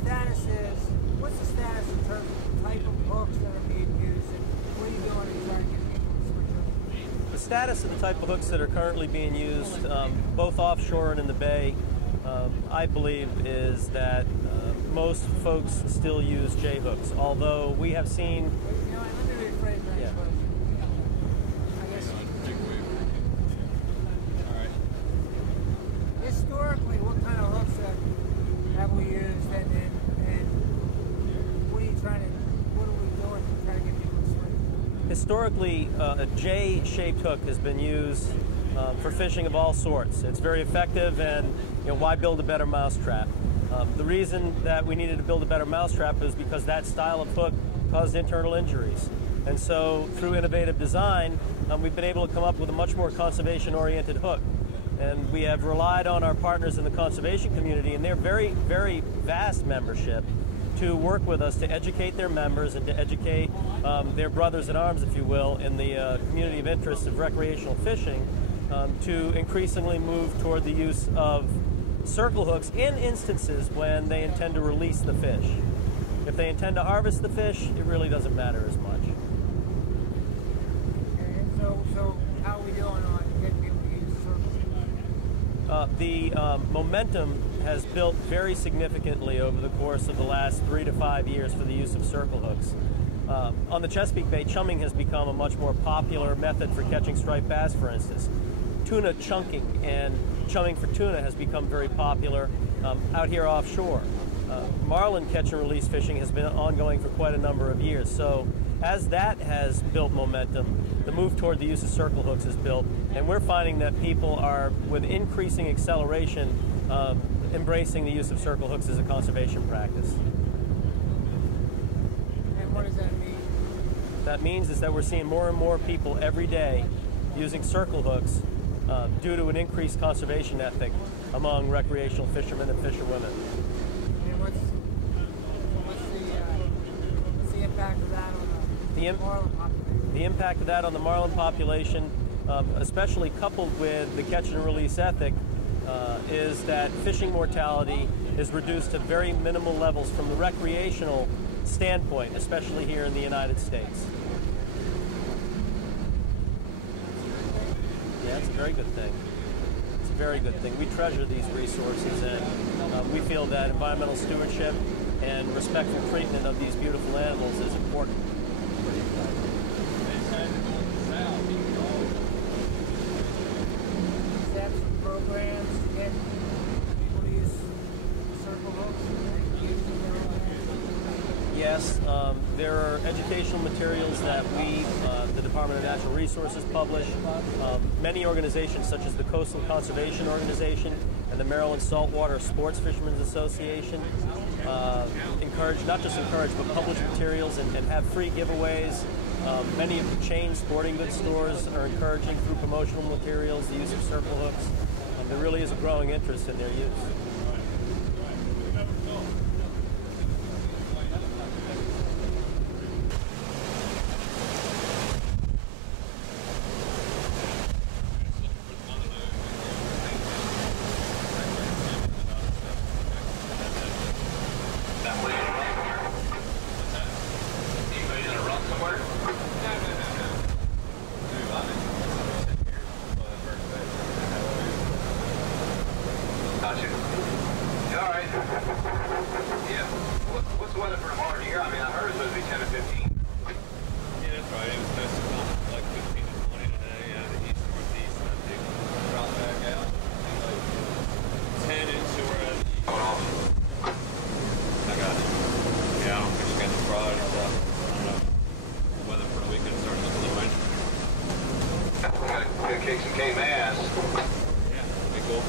status is, what's the status in terms of the type of hooks that are being used, and what are you doing to try to get people to switch over? The status of the type of hooks that are currently being used, both offshore and in the bay, I believe is that most folks still use J hooks, although we have seen... You know, let me rephrase that question. I guess... All right. Historically, what kind of hooks have we used, and what are you trying to... What are we doing to try to get people to switch? Historically, a J-shaped hook has been used for fishing of all sorts. It's very effective, and why build a better mousetrap? The reason that we needed to build a better mousetrap is because that style of hook caused internal injuries. And so through innovative design, we've been able to come up with a much more conservation-oriented hook. And we have relied on our partners in the conservation community and their very, very vast membership to work with us to educate their members and to educate their brothers in arms, if you will, in the community of interest of recreational fishing, to increasingly move toward the use of circle hooks in instances when they intend to release the fish. If they intend to harvest the fish, it really doesn't matter as much. And so how are we doing on getting people to use circles? The momentum has built very significantly over the course of the last 3 to 5 years for the use of circle hooks. On the Chesapeake Bay, chumming has become a much more popular method for catching striped bass, for instance. Tuna chunking and chumming for tuna has become very popular out here offshore. Marlin catch and release fishing has been ongoing for quite a number of years. So as that has built momentum, the move toward the use of circle hooks is built, and we're finding that people are, with increasing acceleration, embracing the use of circle hooks as a conservation practice. And what does that mean? That means is that we're seeing more and more people every day using circle hooks due to an increased conservation ethic among recreational fishermen and fisherwomen. And what's the impact of that on the marlin population? The impact of that on the marlin population, especially coupled with the catch and release ethic, is that fishing mortality is reduced to very minimal levels from the recreational standpoint, especially here in the United States. Yeah, it's a very good thing. It's a very good thing. We treasure these resources, and we feel that environmental stewardship and respectful treatment of these beautiful animals is important. Is that some programs to get people to use circle hooks? Yes, there are educational materials that we, the Department of Natural Resources, publish. Many organizations such as the Coastal Conservation Organization and the Maryland Saltwater Sports Fishermen's Association encourage, not just encourage, but publish materials and have free giveaways. Many of the chain sporting goods stores are encouraging through promotional materials the use of circle hooks. There really is a growing interest in their use. Gotcha. All right. Yeah. What's the weather for tomorrow here? I mean, I heard it was supposed to be 10 to 15. Yeah, that's right. It was supposed to come like 15 to 20 today out of the east northeast. And I think we'll drop back out. Like 10 into where at the east. I got it. Yeah, I don't think we're getting Friday, so I don't know. The weather for the weekend starting to look a little rainy. We gotta kick some K-Mass. Yeah, that'd be cool.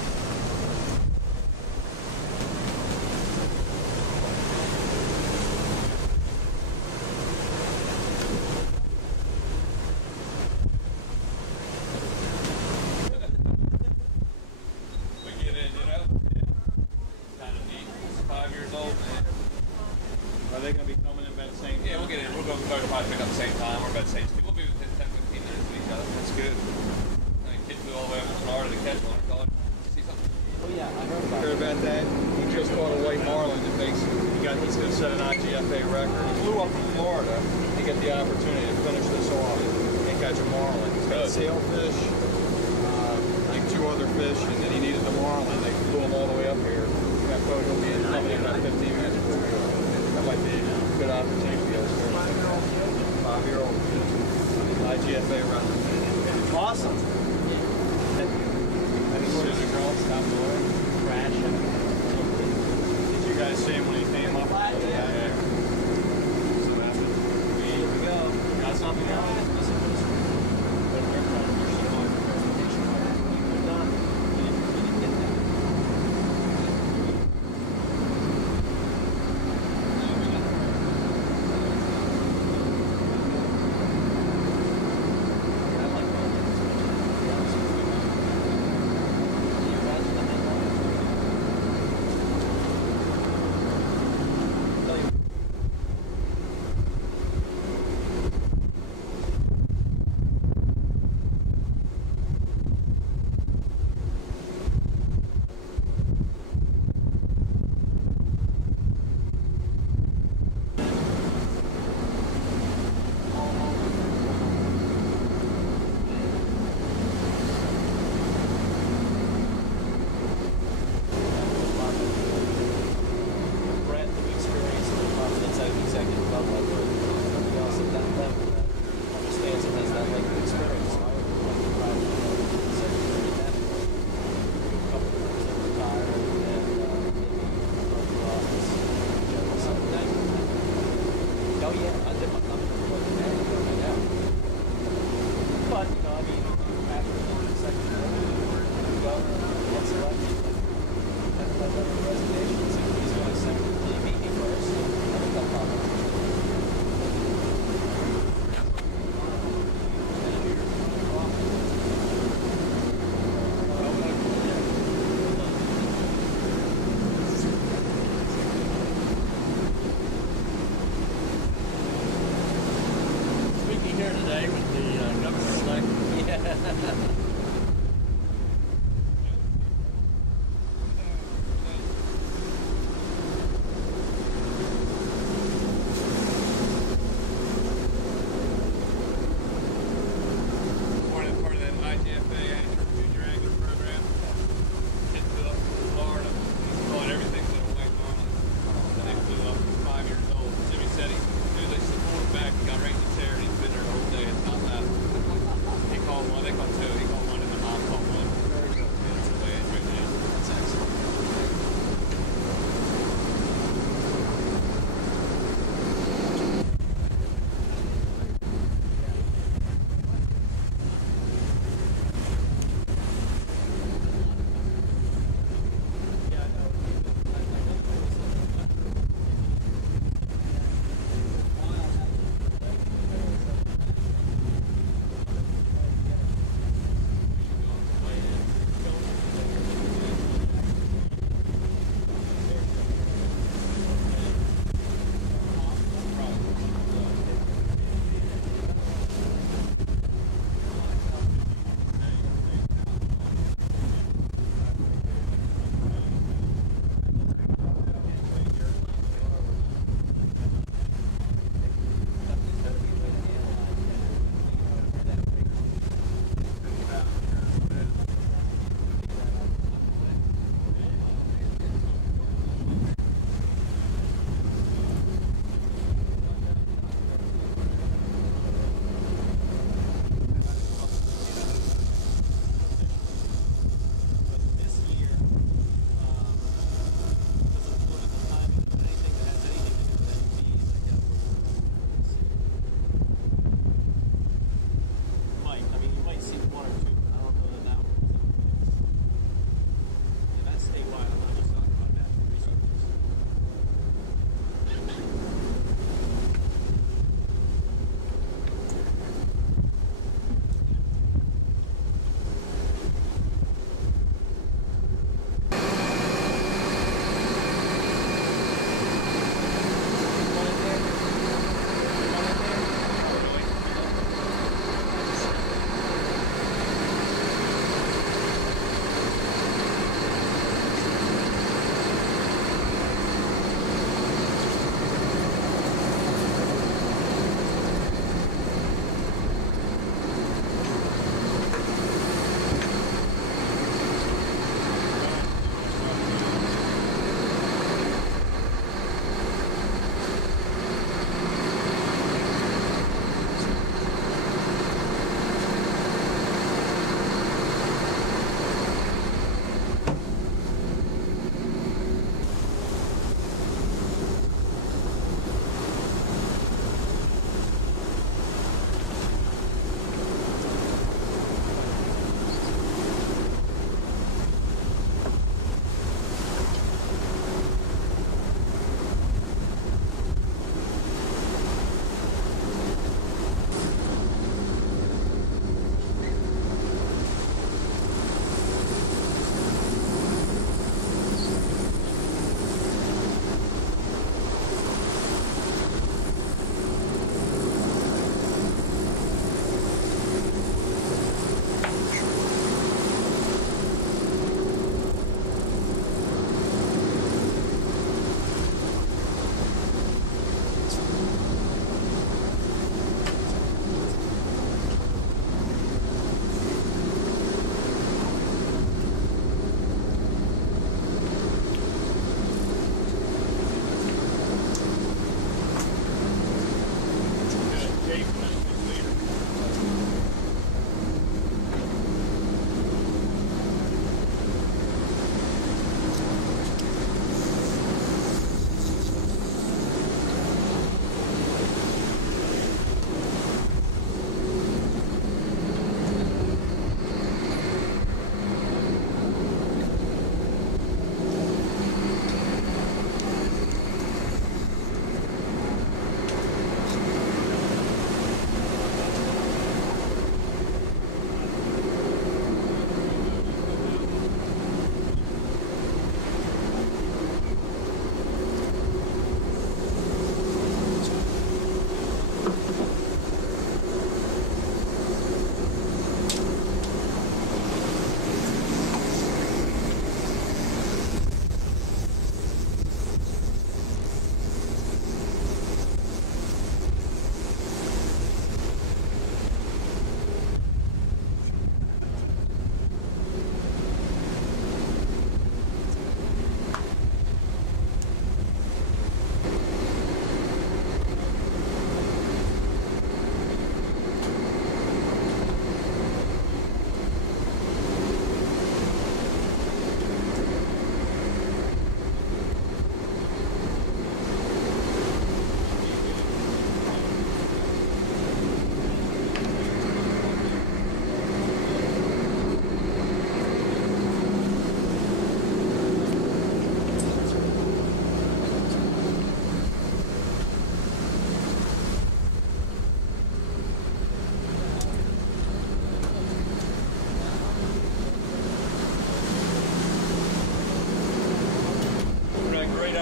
Are they going to be coming in about the same time? Yeah, we'll get in. We're going to probably pick up the same time. We're about the same speed. We'll be within 10, 15 minutes of each other. That's good. Kids flew all the way up to Florida to catch one. See something? Oh yeah, I heard about Heard about that? He just caught a white marlin in Mason. he's going to set an IGFA record. He flew up from Florida to get the opportunity to finish this off and catch a marlin. He's got sailfish, like 2 other fish, and then he needed the marlin. They flew him all the way up here. I thought he'll be in probably about 15 minutes before we go. That might be a good opportunity for us. 5-year-old IGFA record. Awesome. As the girl stopped blowing, crashing. Did you guys see him when he came up? Yeah. So that's it. Here we go. Got something else?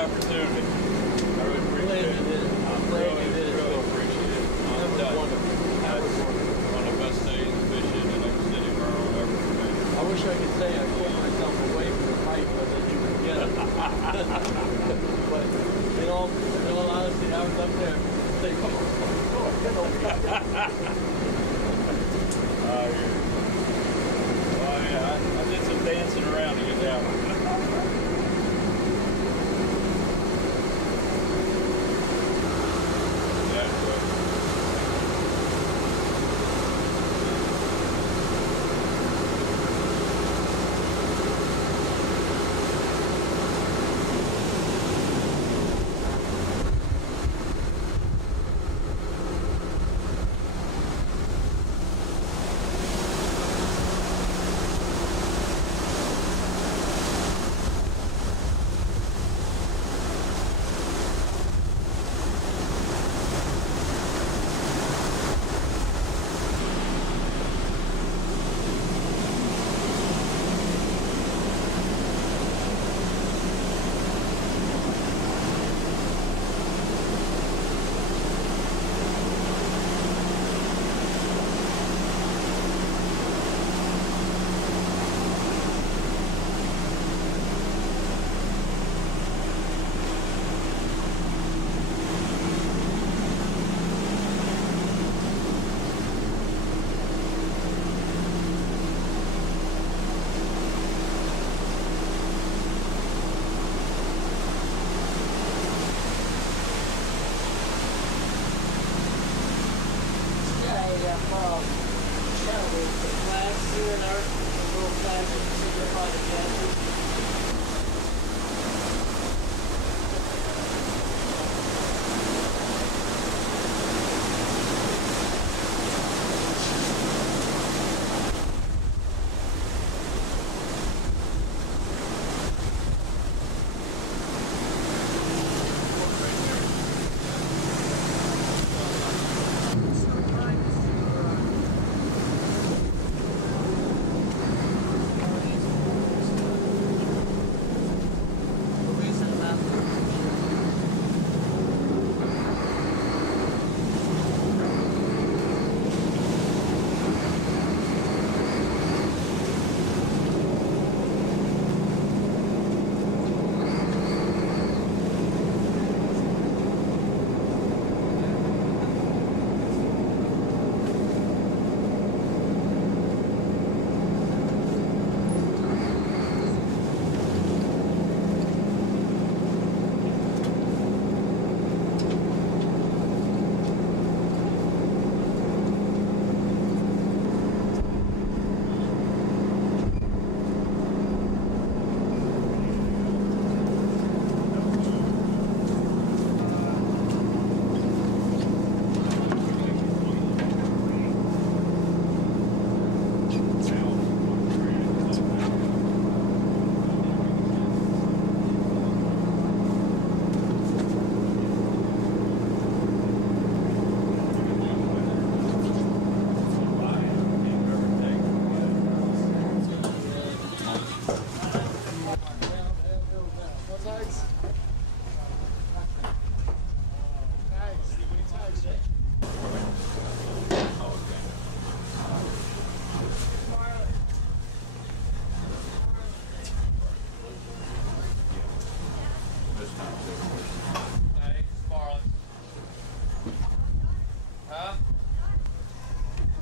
opportunity. I really appreciate it. Really appreciate it. That's one of the best days fishing in a city Maryland ever for me. I wish I could say I pulled myself away from the pipe so that you could get it. But in all honesty, I was up there saying, come on, get over here. Well, yeah, I did some dancing around to get down.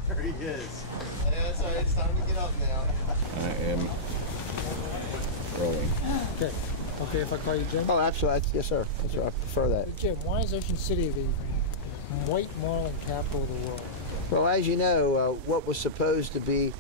There he is. Yeah, it's all right. It's time to get up now. I am rolling. Okay. Okay if I call you Jim? Oh, absolutely. Yes, sir. Yes, sir. I prefer that. Jim, why is Ocean City the white marlin capital of the world? Well, as you know, what was supposed to be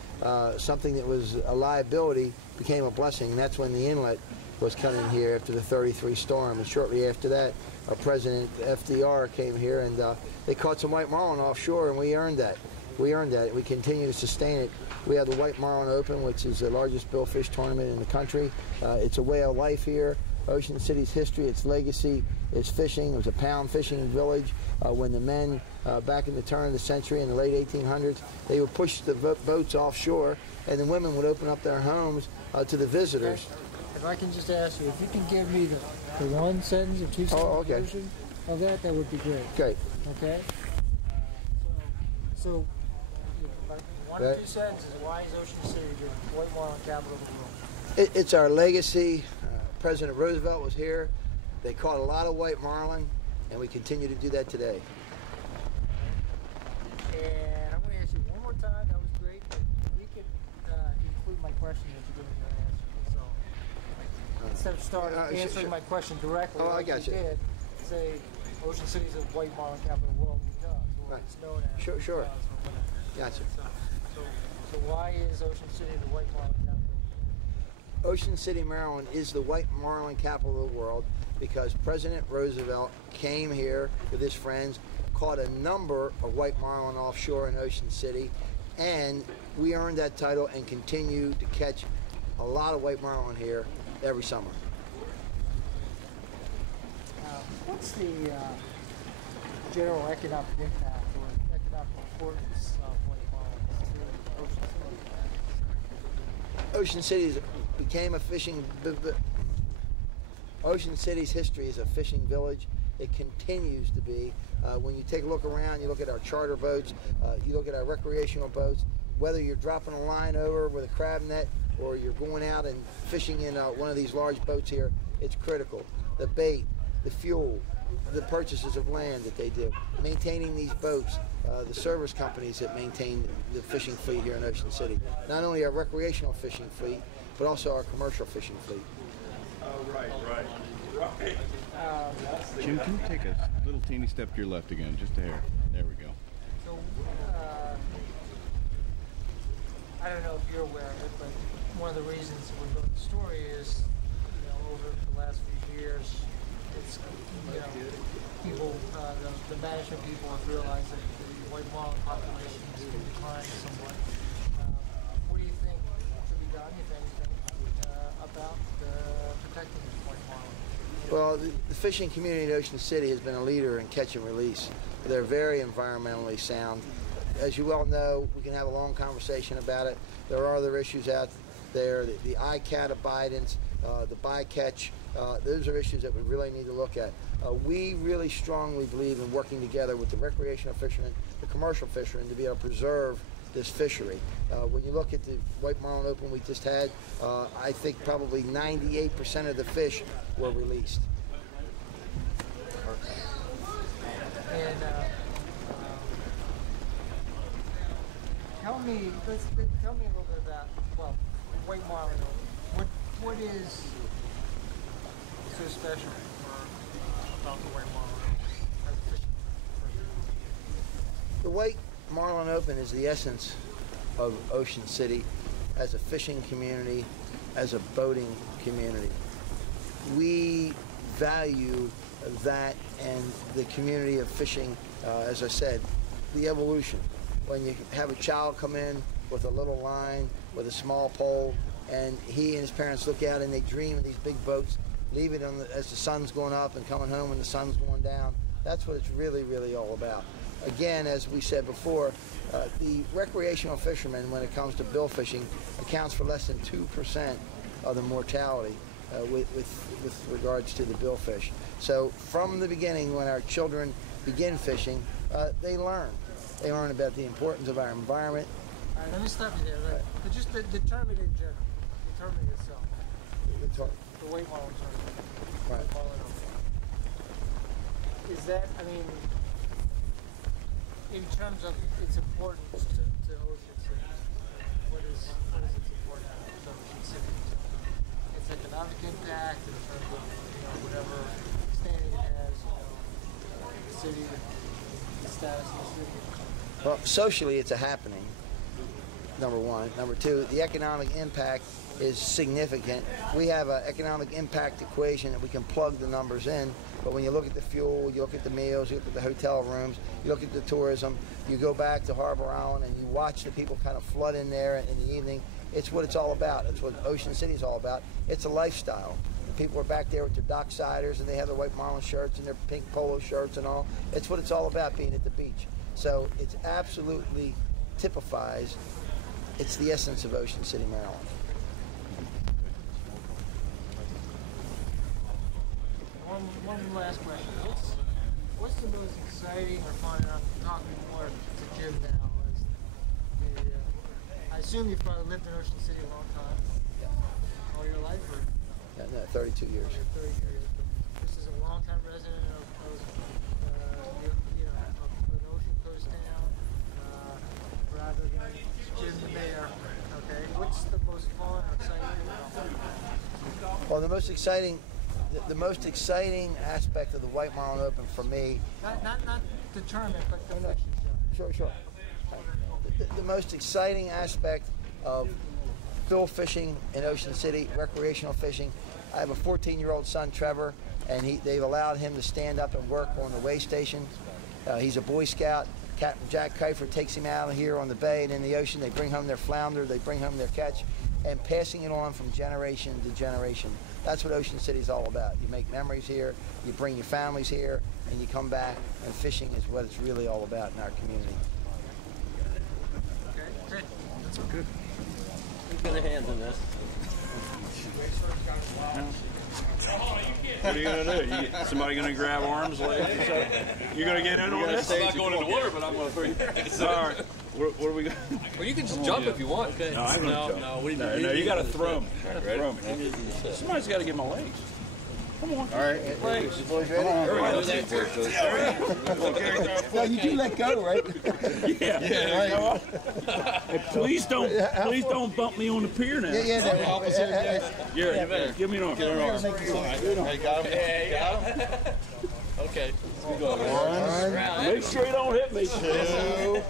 something that was a liability became a blessing. And that's when the inlet was coming here after the 33 storm. And shortly after that, President FDR came here and they caught some white marlin offshore, and we earned that. We earned that. We continue to sustain it. We have the White Marlin Open, which is the largest billfish tournament in the country. It's a way of life here. Ocean City's history, its legacy, is fishing. It was a pound fishing village. When the men, back in the turn of the century in the late 1800s, they would push the boats offshore, and the women would open up their homes to the visitors. if I can just ask you, if you can give me the one sentence or two sentence version of that, that would be great. Great. Okay? So like one or two sentences, why is Ocean City the white marlin capital of the world? It's our legacy. President Roosevelt was here. They caught a lot of white marlin, and we continue to do that today. And I'm going to ask you one more time. That was great. We could include my question that you didn't answer. So instead of starting answering my question directly, I got you. did, say Ocean City is the white marlin capital of the world. Right. It's known as. Sure. Gotcha. So why is Ocean City the white marlin capital? Ocean City, Maryland is the white marlin capital of the world because President Roosevelt came here with his friends, caught a number of white marlin offshore in Ocean City, and we earned that title and continue to catch a lot of white marlin here every summer. What's the general economic impact or economic importance of white marlin to Ocean City? Ocean City became a fishing. Ocean City's history is a fishing village. It continues to be. When you take a look around, you look at our charter boats, you look at our recreational boats, whether you're dropping a line over with a crab net or you're going out and fishing in one of these large boats here, it's critical. The bait, the fuel, the purchases of land that they do, maintaining these boats, the service companies that maintain the fishing fleet here in Ocean City. Not only our recreational fishing fleet, but also our commercial fishing fleet. Oh, right. Jim, can you take a little teeny step to your left again, just a hair? There we go. So, I don't know if you're aware of it, but one of the reasons we're doing the story is, over the last few years, it's, people, the management people have realized that the white marlin population is declining somewhat. What do you think should be done, if anything, about protecting the white marlin? Well, the fishing community in Ocean City has been a leader in catch and release. They're very environmentally sound. As you well know, we can have a long conversation about it. There are other issues out there, the ICAT abidance, the bycatch. Those are issues that we really need to look at. We really strongly believe in working together with the recreational fishermen, the commercial fishermen, to be able to preserve this fishery. When you look at the White Marlin Open we just had, I think probably 98% of the fish were released. And tell me a little bit about, White Marlin Open. What is so special about the White Marlin Open as a fishing person? The White Marlin Open is the essence of Ocean City as a fishing community, as a boating community. We value that and the community of fishing, as I said, the evolution. When you have a child come in with a little line, with a small pole, and he and his parents look out and they dream of these big boats, leaving them as the sun's going up and coming home when the sun's going down. That's what it's really, really all about. Again, as we said before, the recreational fishermen, when it comes to bill fishing, accounts for less than 2% of the mortality with regards to the billfish. So from the beginning, when our children begin fishing, they learn. They learn about the importance of our environment. All right, let me stop you there. Right. Just determine in general. Determine yourself. The white marlin tournament. Right. White marlin open. Is that, in terms of its importance to Ocean City, what is its importance to Ocean City? Its economic impact in terms of whatever standing it has, the city, the status of the city. Well, socially, it's a happening, number one. Number two, the economic impact is significant. We have an economic impact equation that we can plug the numbers in, but when you look at the fuel, you look at the meals, you look at the hotel rooms, you look at the tourism, you go back to Harbor Island and you watch the people kind of flood in there in the evening. It's what it's all about. It's what Ocean City is all about. It's a lifestyle. People are back there with their docksiders and they have their white marlin shirts and their pink polo shirts and all. It's what it's all about, being at the beach. So it absolutely typifies, it's the essence of Ocean City, Maryland. one last question. What's the most exciting or fun, and I'm talking more to Jim now, I assume you've probably lived in Ocean City a long time? Yeah. All your life? Or? No, 32 years. 30 years. This is a long-time resident of an ocean coast town, rather than Jim the mayor. Okay, what's the most fun or exciting? Well, the most exciting aspect of the White Marlin Open for me. Not the tournament, but the fishing show. Sure. The most exciting aspect of bill fishing in Ocean City, recreational fishing. I have a 14-year-old son, Trevor, and they've allowed him to stand up and work on the way station. He's a Boy Scout. Captain Jack Kiefer takes him out here on the bay and in the ocean. They bring home their flounder, they bring home their catch, and passing it on from generation to generation. That's what Ocean City is all about. You make memories here, you bring your families here, and you come back, and fishing is what it's really all about in our community. Okay, That's good. Who's got a hand in this? What are you gonna do? Somebody gonna grab arms, legs, or something? You gonna get in on this? I'm not going in the water, but I'm going to throw you. All right. What are we going? Well, you can just jump if you want. Okay. No, I'm gonna jump. No, You gotta throw them. Ready? Somebody's got to get my legs. Come on. All right, Legs. boys ready? Well, you do let go, right? Yeah. Hey, please don't bump me on the pier now. Yeah. Give me an arm. Hey, got him? Okay. Make sure you don't hit me. Two.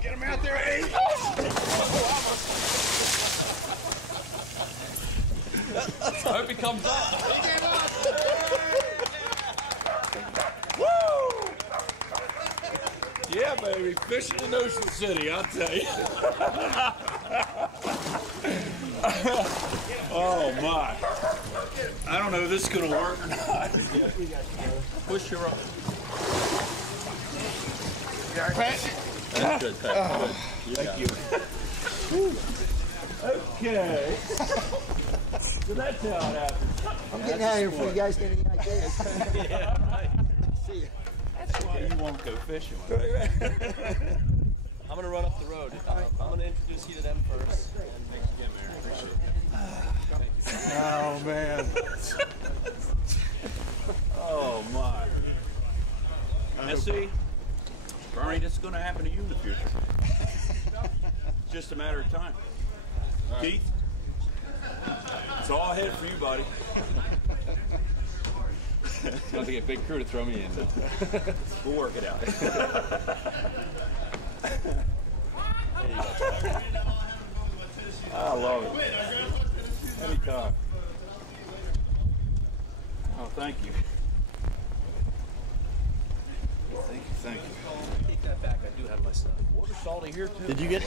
Get him out there, 8. I hope he comes up. Woo! Yeah, baby, fishing in Ocean City, I'll tell you. Oh my! I don't know if this is gonna work or not. Push your up. Pat. That's good, Pat. Thank you. Okay. So that's how it happens. I'm getting out of here before you guys get any ideas. Yeah, right. See you. That's why you won't go fishing. I'm going to run up the road. I'm going to introduce you to them first. Oh man. Oh my. Now see, Bernie, this is going to happen to you in the future. It's just a matter of time. Keith, it's all ahead for you, buddy. It's going to get a big crew to throw me in. We'll work it out. I love it. Anytime. Oh, thank you. Thank you. Take that back. I do have my stuff. Water salty here too. Did you get?